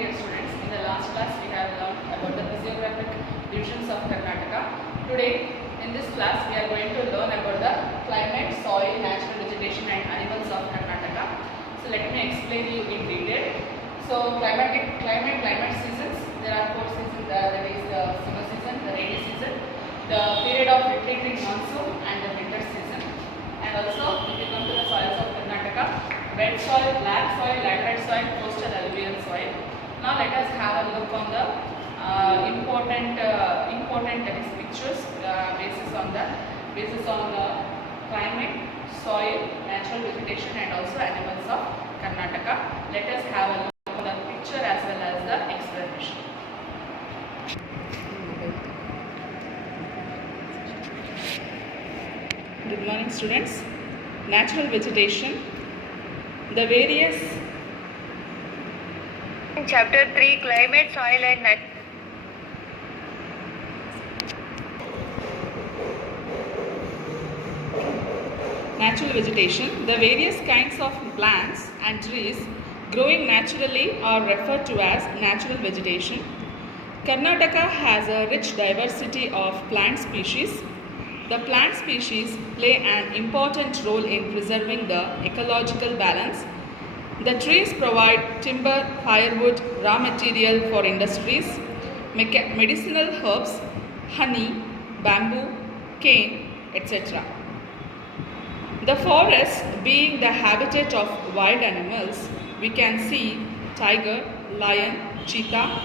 dear students, in the last class we have learned about the physiographic divisions of Karnataka. Today in this class we are going to learn about the climate, soil, natural vegetation and animals of Karnataka. So let me explain you in detail. So climate seasons, there are 4 seasons. There is the summer season, the rainy season, the period of retreating monsoon and the winter season. And also if you come to the soils of Karnataka, wet soil, black soil, laterite soil, coastal alluvial soil. Now let us have a look on the important pictures basis on the climate, soil, natural vegetation and also animals of Karnataka. Let us have a look on the picture as well as the explanation. Good morning students. Natural vegetation. The various In Chapter 3, Climate, Soil and natural vegetation, the various kinds of plants and trees growing naturally are referred to as natural vegetation. Karnataka has a rich diversity of plant species. The plant species play an important role in preserving the ecological balance. The trees provide timber, firewood, raw material for industries, medicinal herbs, honey, bamboo, cane, etc. The forest being the habitat of wild animals, we can see tiger, lion, cheetah,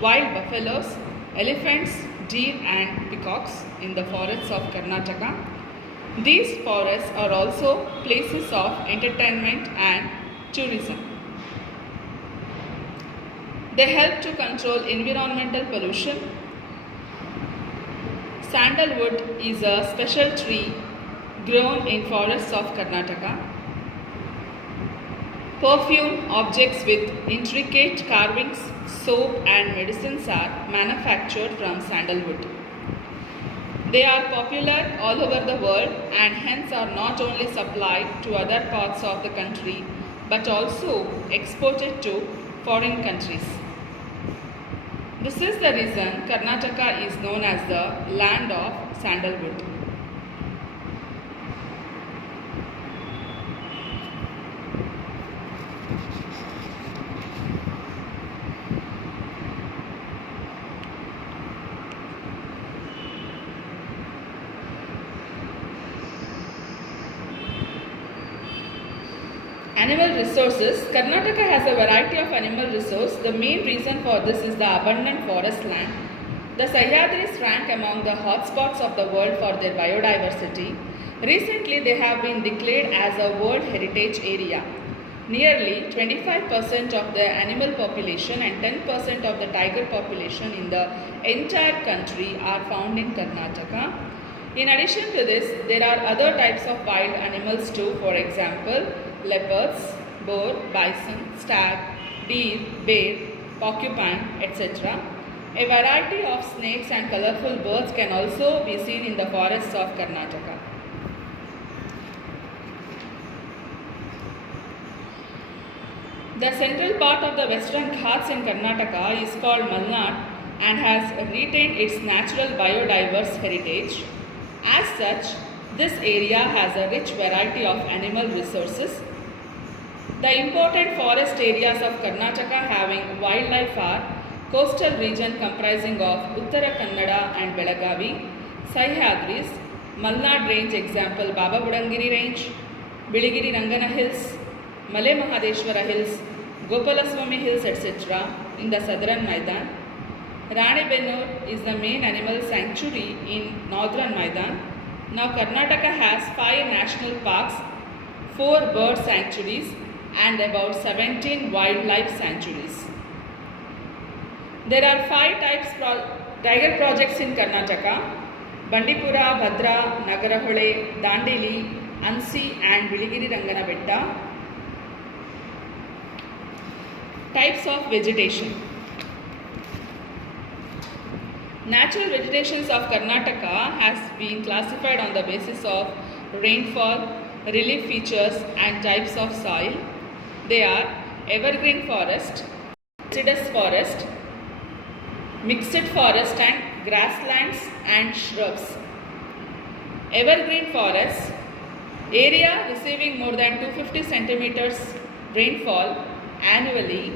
wild buffaloes, elephants, deer and peacocks in the forests of Karnataka. These forests are also places of entertainment and tourism. They help to control environmental pollution. Sandalwood is a special tree grown in forests of Karnataka. Perfume objects with intricate carvings, soap and medicines are manufactured from sandalwood. They are popular all over the world and hence are not only supplied to other parts of the country but also exported to foreign countries. This is the reason Karnataka is known as the land of sandalwood. Animal resources. Karnataka has a variety of animal resources. The main reason for this is the abundant forest land. The Sahyadris rank among the hotspots of the world for their biodiversity. Recently, they have been declared as a World Heritage Area. Nearly 25% of the animal population and 10% of the tiger population in the entire country are found in Karnataka. In addition to this, there are other types of wild animals too. For example, leopards, boar, bison, stag, deer, bear, porcupine, etc. A variety of snakes and colorful birds can also be seen in the forests of Karnataka. The central part of the Western Ghats in Karnataka is called Malnad and has retained its natural biodiverse heritage. As such, this area has a rich variety of animal resources. The important forest areas of Karnataka having wildlife are coastal region comprising of Uttara Kannada and Belagavi, Sahyadris, Malnad range example Baba Budangiri range, Biligiri Rangana hills, Male Mahadeshwara hills, Gopalaswamy hills etc. in the southern Maidan. Ranebennur is the main animal sanctuary in northern Maidan. Now Karnataka has 5 national parks, 4 bird sanctuaries and about 17 wildlife sanctuaries. There are 5 types tiger projects in Karnataka: Bandipura, Bhadra, Nagarahole, Dandeli, Ansi and Biligiri Rangana Betta. Types of vegetation. Natural vegetations of Karnataka has been classified on the basis of rainfall, relief features and types of soil. They are evergreen forest, deciduous forest, mixed forest and grasslands and shrubs. Evergreen forests, area receiving more than 250 centimeters rainfall annually,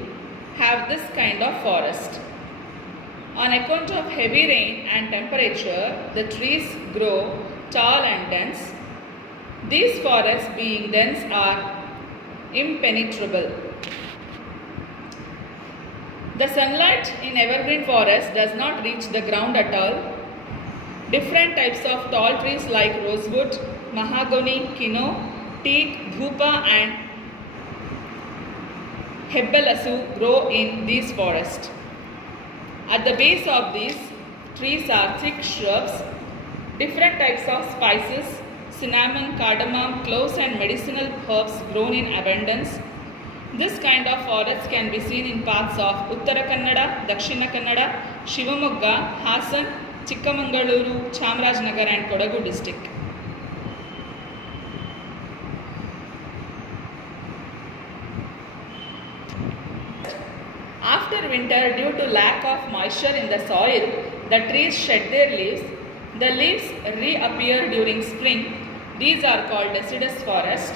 have this kind of forest. On account of heavy rain and temperature, the trees grow tall and dense. These forests, being dense, are impenetrable. The sunlight in evergreen forest does not reach the ground at all. Different types of tall trees like rosewood, mahogany, kino, teak, dhupa and hebbalasu grow in these forests. At the base of these trees are thick shrubs, different types of spices, cinnamon, cardamom, cloves and medicinal herbs grown in abundance. This kind of forest can be seen in parts of Uttara Kannada, Dakshina Kannada, Shivamogga, Hassan, Chikkamangaluru, Chamarajanagar and Kodagu district. After winter, due to lack of moisture in the soil, the trees shed their leaves. The leaves reappear during spring. These are called deciduous forest.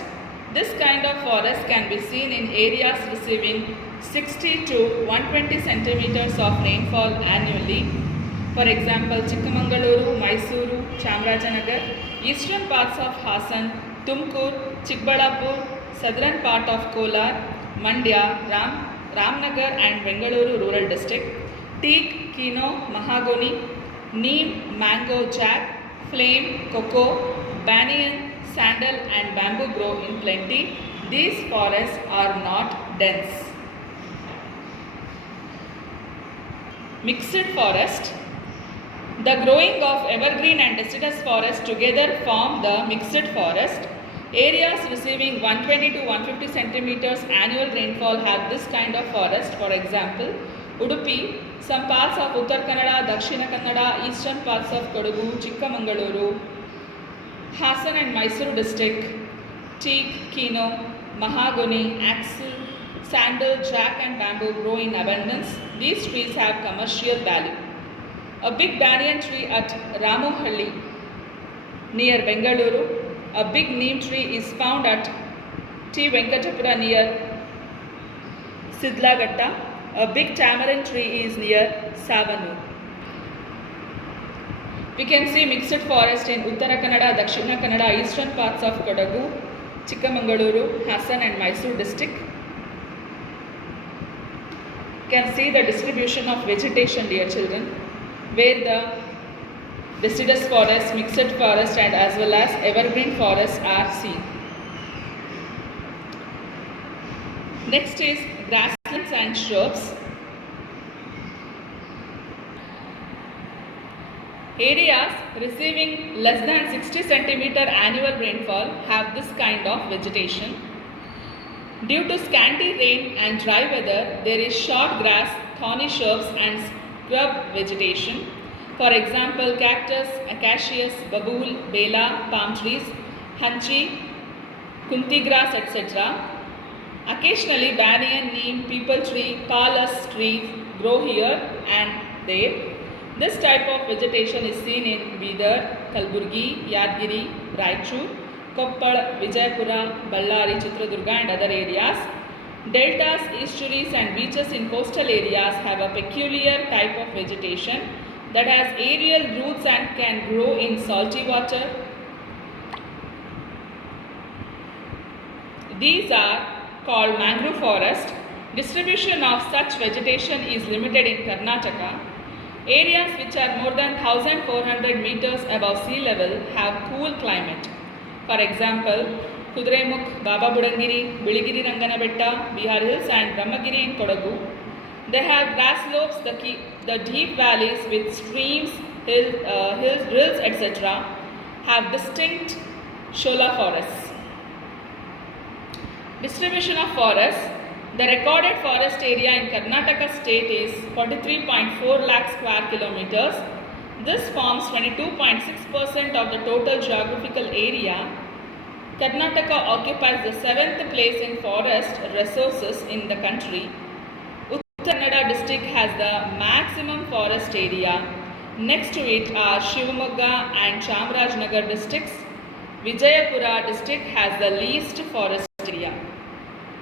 This kind of forest can be seen in areas receiving 60 to 120 centimeters of rainfall annually. For example, Chikkamangaluru, Mysuru, Chamarajanagar, eastern parts of Hassan, Tumkur, Chikbalapur, southern part of Kolar, Mandya, Ramnagar and Bengaluru rural district. Teak, kino, mahogany, neem, mango, jack, flame, cocoa, banyan, sandal and bamboo grow in plenty. These forests are not dense. Mixed forest. The growing of evergreen and deciduous forest together form the mixed forest. Areas receiving 120 to 150 centimeters annual rainfall have this kind of forest. For example, Udupi, some parts of Uttar Kannada, Dakshina Kannada, eastern parts of Kodagu, Chikkamangaluru, Hassan and Mysuru district, teak, kino, mahogany, axle, sandal, jack and bamboo grow in abundance. These trees have commercial value. A big banyan tree at Ramohalli near Bengaluru. A big neem tree is found at T. Venkatapura near Sidlagatta. A big tamarind tree is near Savanur. We can see mixed forest in Uttara Kannada, Dakshina Kannada, eastern parts of Kodagu, Chikkamangaluru, Hassan and Mysuru district. You can see the distribution of vegetation, dear children, where the deciduous forest, mixed forest and as well as evergreen forests are seen. Next is grasslands and shrubs. Areas receiving less than 60 centimeter annual rainfall have this kind of vegetation. Due to scanty rain and dry weather, there is short grass, thorny shrubs and scrub vegetation. For example, cactus, acacias, babool, bela, palm trees, hanchi, kunti grass, etc. Occasionally, banyan, neem, peepal tree, palus trees grow here and there. This type of vegetation is seen in Bidar, Kalburgi, Yadgiri, Raichur, Koppal, Vijaypura, Ballari, Chitradurga and other areas. Deltas, estuaries and beaches in coastal areas have a peculiar type of vegetation that has aerial roots and can grow in salty water. These are called mangrove forest. Distribution of such vegetation is limited in Karnataka. Areas which are more than 1400 meters above sea level have cool climate. For example, Kudremukh, Baba Budangiri, Biligiri Ranganabetta, Bihar Hills and Brahmagiri in Kodagu. They have grass slopes, the deep valleys with streams, hills, rills, etc. have distinct shola forests. Distribution of forests. The recorded forest area in Karnataka state is 43.4 lakh square kilometers. This forms 22.6% of the total geographical area. Karnataka occupies the 7th place in forest resources in the country. Uttara Kannada district has the maximum forest area. Next to it are Shivamogga and Chamarajanagar districts. Vijayapura district has the least forest